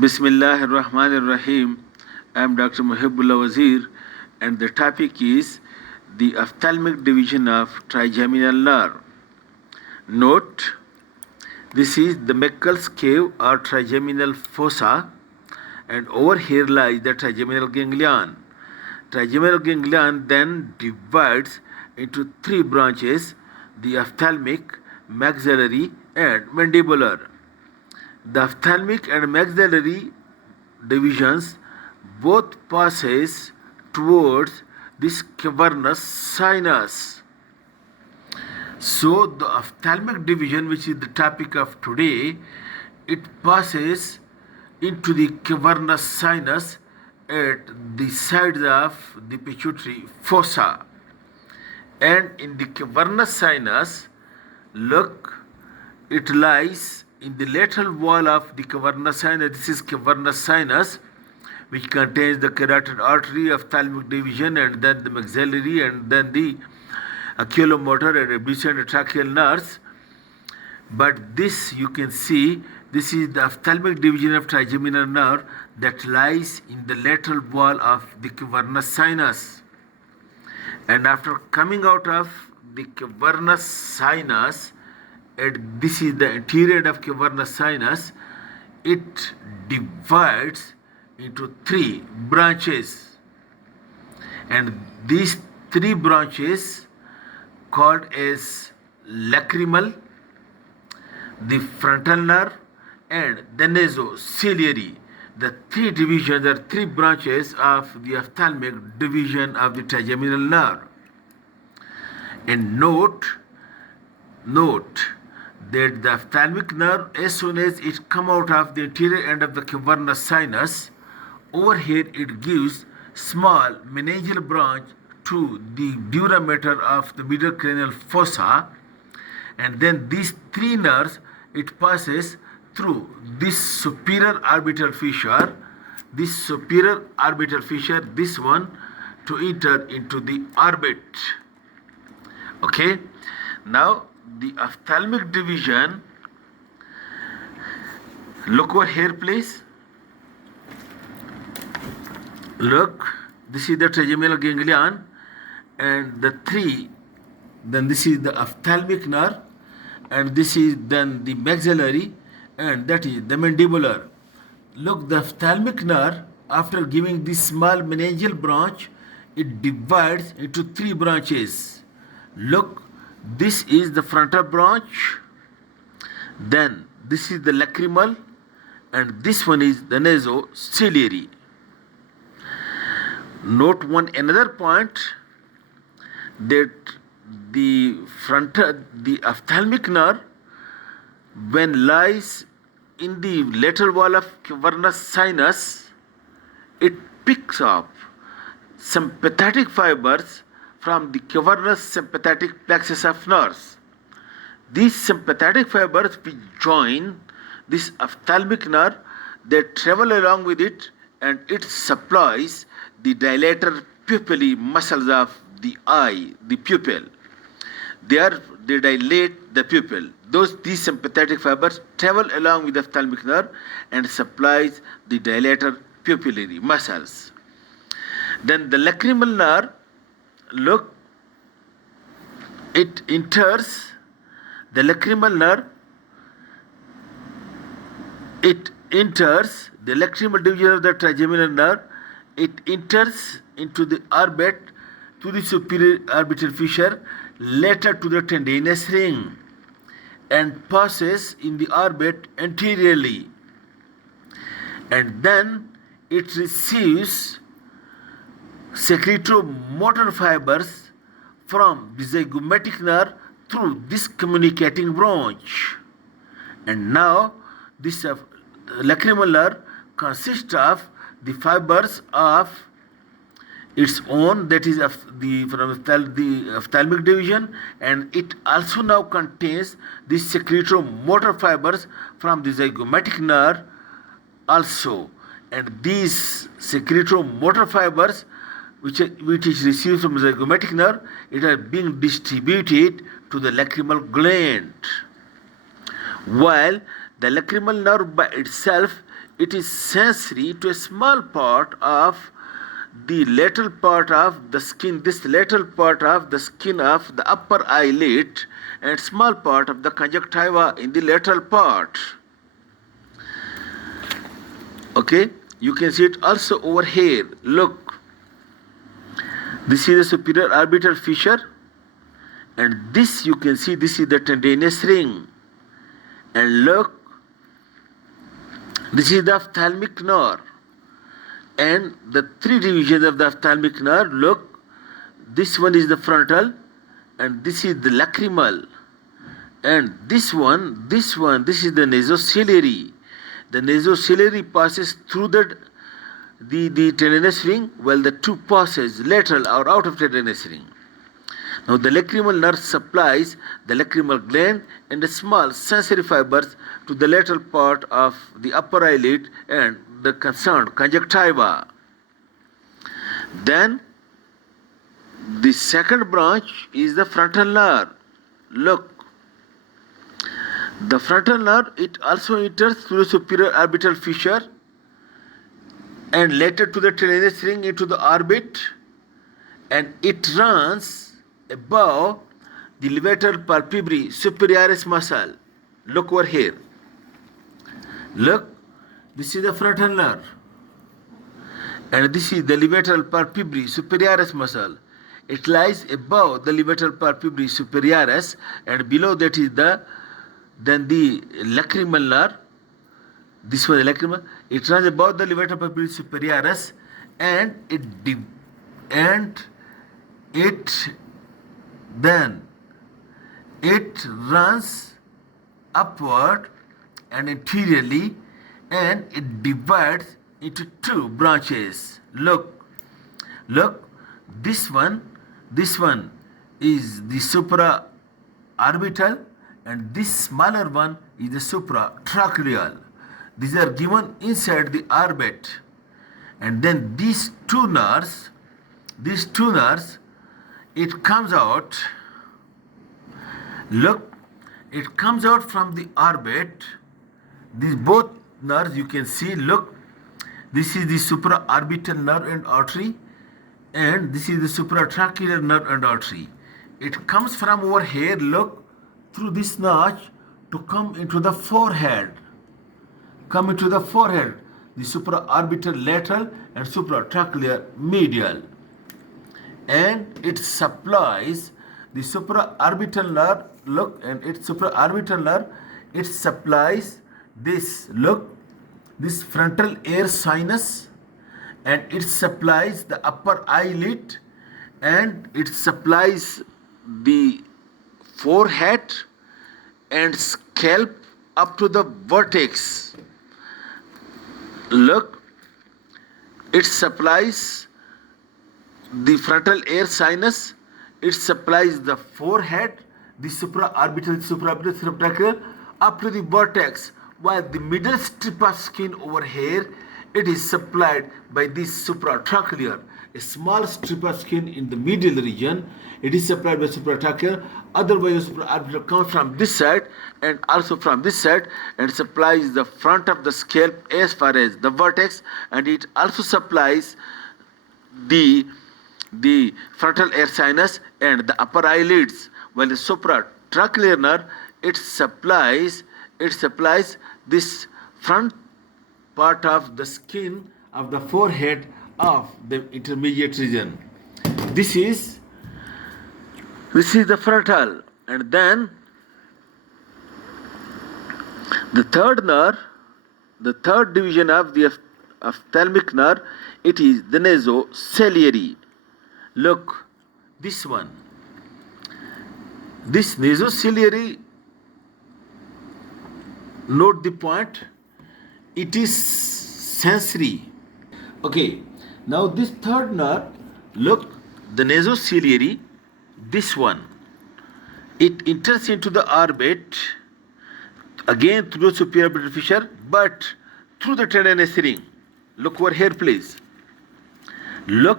Bismillahir Rahmanir Rahim. I am Dr. Mohibullah Wazir, and the topic is the ophthalmic division of trigeminal nerve. Note, this is the Meckel's cave or trigeminal fossa, and over here lies the trigeminal ganglion. Trigeminal ganglion then divides into three branches: the ophthalmic, maxillary, and mandibular. The ophthalmic and maxillary divisions both passes towards this cavernous sinus. So the ophthalmic division, which is the topic of today, it passes into the cavernous sinus at the sides of the pituitary fossa. And in the cavernous sinus, look, it lies in the lateral wall of the cavernous sinus. This is cavernous sinus, which contains the carotid artery, ophthalmic division, and then the maxillary, and then the oculomotor and abducens tracheal nerves. But this, you can see, this is the ophthalmic division of trigeminal nerve that lies in the lateral wall of the cavernous sinus. And after coming out of the cavernous sinus, and this is the anterior end of cavernous sinus, it divides into three branches. And these three branches called as lacrimal, the frontal nerve, and the nasociliary. The three divisions are three branches of the ophthalmic division of the trigeminal nerve. And note that the ophthalmic nerve, as soon as it come out of the anterior end of the cavernous sinus, over here it gives small meningeal branch to the dura mater of the middle cranial fossa, and then these three nerves, it passes through this superior orbital fissure, this one, to enter into the orbit. Okay, now the ophthalmic division, look over here please. Look, this is the trigeminal ganglion, and the three, then this is the ophthalmic nerve, and this is then the maxillary, and that is the mandibular. Look, the ophthalmic nerve, after giving this small meningeal branch, it divides into three branches. Look, this is the frontal branch, then this is the lacrimal, and this one is the nasociliary. Note another point, that the ophthalmic nerve, when lies in the lateral wall of cavernous sinus, it picks up sympathetic fibers from the cavernous sympathetic plexus of nerves. These sympathetic fibers which join this ophthalmic nerve, they travel along with it, and it supplies the dilator pupillae muscles of the eye, the pupil. They dilate the pupil. These sympathetic fibers travel along with the ophthalmic nerve and supplies the dilator pupillary muscles. Then the lacrimal nerve, look, it enters the lacrimal nerve, it enters the lacrimal division of the trigeminal nerve, it enters into the orbit to the superior orbital fissure, later to the tendinous ring, and passes in the orbit anteriorly. And then it receives secretomotor fibers from the zygomatic nerve through this communicating branch. And now this lacrimal nerve consists of the fibers of its own, that is from the ophthalmic division, and it also now contains the secretomotor fibers from the zygomatic nerve also. And these secretomotor fibers, which is received from the zygomatic nerve, it are being distributed to the lacrimal gland. While the lacrimal nerve by itself it is sensory to a small part of the lateral part of the skin, this lateral part of the skin of the upper eyelid, and small part of the conjunctiva in the lateral part. Okay, you can see it also over here. Look, this is the superior orbital fissure, and this you can see, this is the tendinous ring. And look, this is the ophthalmic nerve, and the three divisions of the ophthalmic nerve. Look, this one is the frontal, and this is the lacrimal, and this is the nasociliary. The nasociliary passes through the tendinous ring, while the two passes lateral or out of tendinous ring. Now the lacrimal nerve supplies the lacrimal gland and the small sensory fibers to the lateral part of the upper eyelid and the concerned conjunctiva. Then the second branch is the frontal nerve. Look, the frontal nerve, it also enters through the superior orbital fissure and later to the tendinous ring into the orbit, and it runs above the levator palpebrae superioris muscle. Look over here. Look, this is the frontal nerve, and this is the levator palpebrae superioris muscle. It lies above the levator palpebrae superioris, and below that is the lacrimal nerve. This was the lacrimal. It runs above the levator palpebrae superioris, and it runs upward and anteriorly, and it divides into two branches. Look, this one is the supraorbital, and this smaller one is the supratracheal. These are given inside the orbit, and then these two nerves, it comes out. Look, it comes out from the orbit. These both nerves you can see. Look, this is the supraorbital nerve and artery, and this is the supratracheal nerve and artery. It comes from over here, look, through this notch to come into the forehead. The supraorbital lateral and supratracheal medial. And it supplies the supraorbital nerve, look, and its supraorbital nerve, it supplies this, look, this frontal air sinus, and it supplies the upper eyelid, and it supplies the forehead and scalp up to the vertex. Look, it supplies the frontal air sinus, it supplies the forehead, the supraorbital, supratracheal, up to the vertex, while the middle strip of skin over here, it is supplied by this supratracheal. A small strip of skin in the medial region, it is supplied by supratracheal. Otherwise, the supraorbital comes from this side and also from this side, and supplies the front of the scalp as far as the vertex, and it also supplies the frontal air sinus and the upper eyelids, while the supratracheal nerve, it supplies this front part of the skin of the forehead of the intermediate region. This is the frontal, and then the third nerve, the third division of the ophthalmic nerve, it is the nasociliary. Look, this one, this nasociliary, note the point, it is sensory. Okay, now this third nerve, look, the nasociliary, this one, it enters into the orbit again through the superior orbital fissure, but through the tendinous ring. Look over here, please. Look,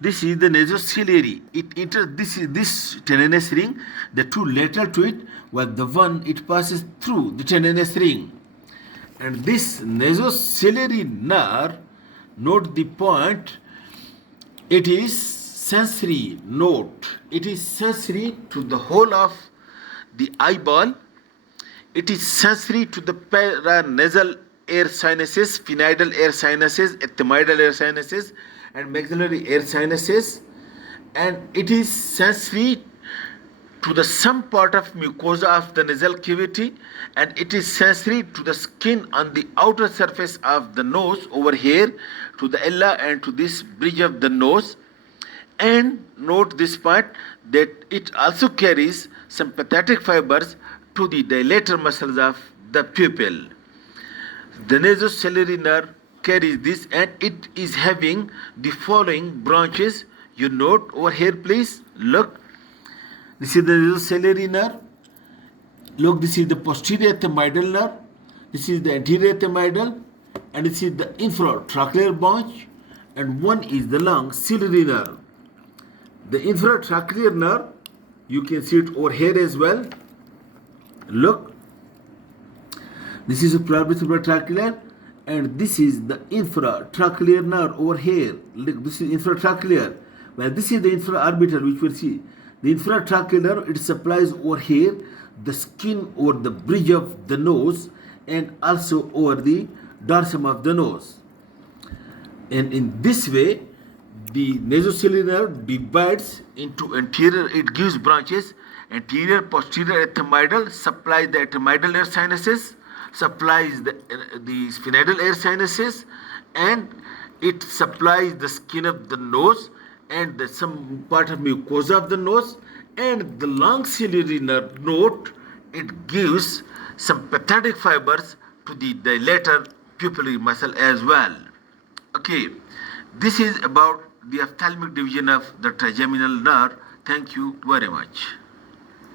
this is the nasociliary. It enters this tendinous ring, the two lateral to it, while the one it passes through the tendinous ring. And this nasociliary nerve, note the point, it is sensory. Note, it is sensory to the whole of the eyeball. It is sensory to the paranasal air sinuses, phenidal air sinuses, ethmoidal air sinuses, and maxillary air sinuses. And it is sensory to the some part of mucosa of the nasal cavity, and it is sensory to the skin on the outer surface of the nose over here, to the ella and to this bridge of the nose. And note this part, that it also carries sympathetic fibers to the dilator muscles of the pupil. The nasociliary nerve carries this, and it is having the following branches. You note over here, please. Look, this is the nasociliary nerve. Look, this is the posterior ethmoidal nerve. This is the anterior ethmoidal, and this is the infratracheal branch, and one is the long ciliary nerve. The infratracheal nerve, you can see it over here as well. Look, this is a supratracheal, and this is the infratracheal nerve over here. Look, this is infratracheal. Well, this is the infraorbital, which we'll see. The infratracheal nerve, it supplies over here the skin over the bridge of the nose, and also over the dorsum of the nose. And in this way, the nasociliary nerve divides into anterior, it gives branches. Anterior, posterior ethmoidal supplies the ethmoidal air sinuses, supplies the sphenoidal air sinuses, and it supplies the skin of the nose and some part of mucosa of the nose. And the long ciliary nerve, note, it gives sympathetic fibers to the dilator pupillary muscle as well. Okay, this is about the ophthalmic division of the trigeminal nerve. Thank you very much.